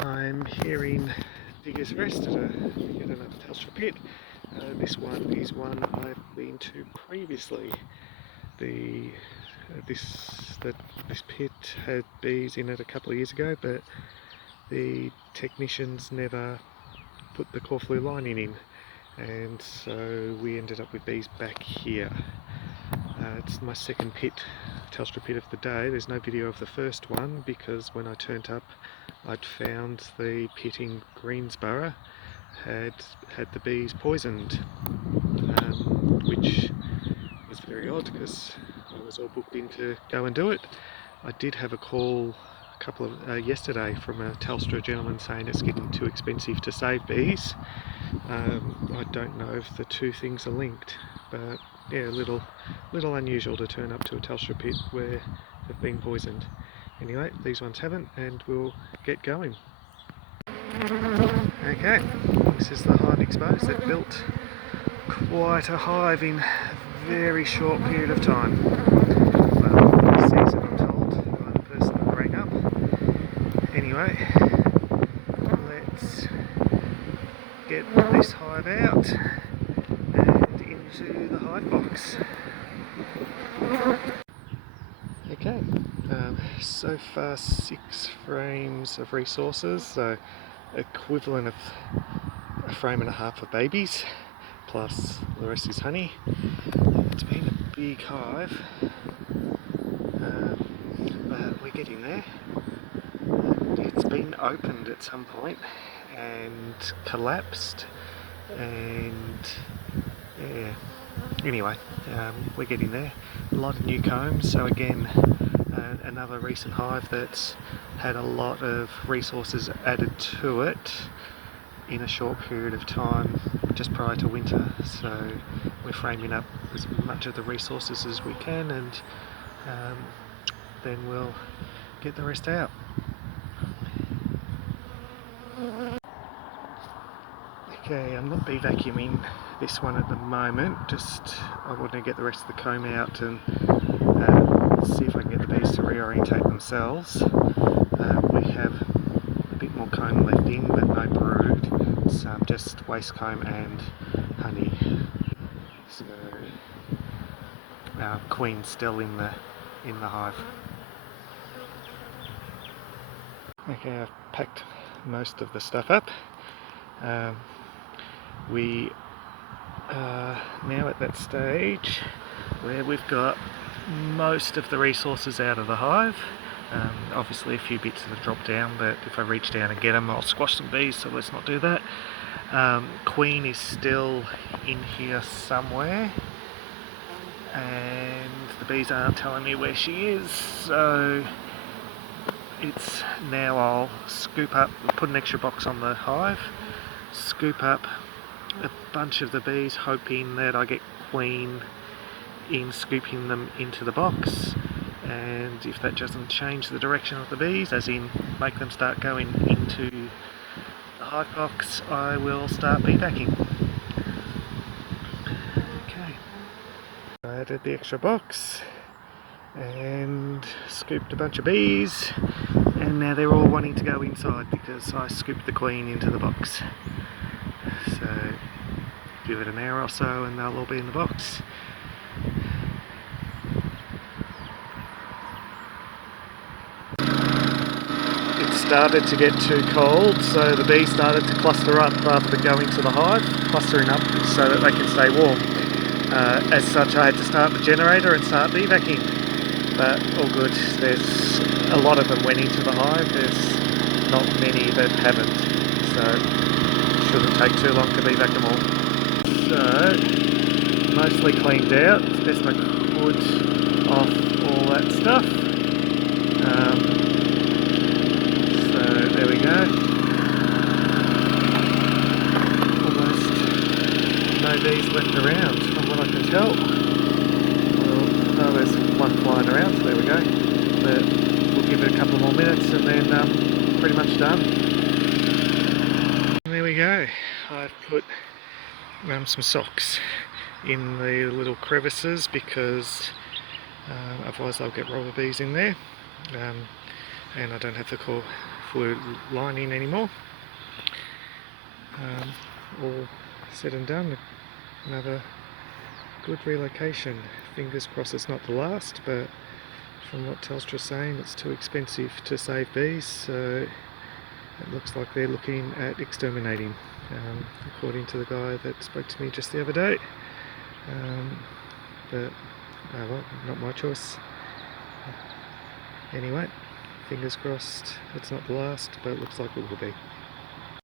I'm here in Diggers Rest at yet another Telstra pit. This one is one I've been to previously. This pit had bees in it a couple of years ago, but the technicians never put the coreflute lining in, and so we ended up with bees back here. It's my second Telstra pit of the day. There's no video of the first one because when I turned up I'd found the pit in Greensborough had the bees poisoned, which was very odd because I was all booked in to go and do it. I did have a call yesterday from a Telstra gentleman saying it's getting too expensive to save bees. I don't know if the two things are linked, but yeah, a little unusual to turn up to a Telstra pit where they've been poisoned. Anyway, these ones haven't, and we'll get going. Okay, this is the hive exposed. They've built quite a hive in a very short period of time. Well, this season, I'm told by the person that rang up. Anyway, let's get this hive out and into the hive box. Okay, so far 6 frames of resources, so equivalent of a frame and a half of babies, plus the rest is honey. It's been a big hive, but we're getting there. It's been opened at some point and collapsed, and yeah, anyway, we're getting there. A lot of new combs, so again, another recent hive that's had a lot of resources added to it in a short period of time just prior to winter, so we're framing up as much of the resources as we can, and then we'll get the rest out. Okay, I'm not bee vacuuming this one at the moment, just I want to get the rest of the comb out and see if I can get the bees to reorientate themselves. We have a bit more comb left in, but no brood. It's just waste comb and honey. So queen's still in the hive. Okay, I've packed most of the stuff up. We are now at that stage where we've got most of the resources out of the hive. Obviously a few bits have dropped down, but if I reach down and get them I'll squash some bees, so let's not do that. Queen is still in here somewhere and the bees aren't telling me where she is, so it's now I'll scoop up, put an extra box on the hive, scoop up a bunch of the bees, hoping that I get queen in scooping them into the box, and if that doesn't change the direction of the bees, as in make them start going into the hive box, I will start bee vacuuming. Okay, I added the extra box and scooped a bunch of bees, and now they're all wanting to go inside because I scooped the queen into the box. So give it an hour or so and they'll all be in the box. It started to get too cold, so the bees started to cluster up rather than go into the hive, clustering up so that they can stay warm. As such, I had to start the generator and start bee vacuuming, but all good. There's a lot of them went into the hive, there's not many that haven't, so shouldn't take too long to bee vacuum all. So, mostly cleaned out, as best I could off all that stuff. So there we go. Almost no bees left around from what I can tell. Well, oh, there's one flying around, so there we go. But we'll give it a couple more minutes and then pretty much done. And there we go. I've put some socks in the little crevices because otherwise they'll get robber bees in there, and I don't have the coreflute lining anymore. All said and done, another good relocation. Fingers crossed it's not the last, but from what Telstra's saying, it's too expensive to save bees, so it looks like they're looking at exterminating, according to the guy that spoke to me just the other day. But well, not my choice. Anyway, fingers crossed it's not the last, but it looks like it will be.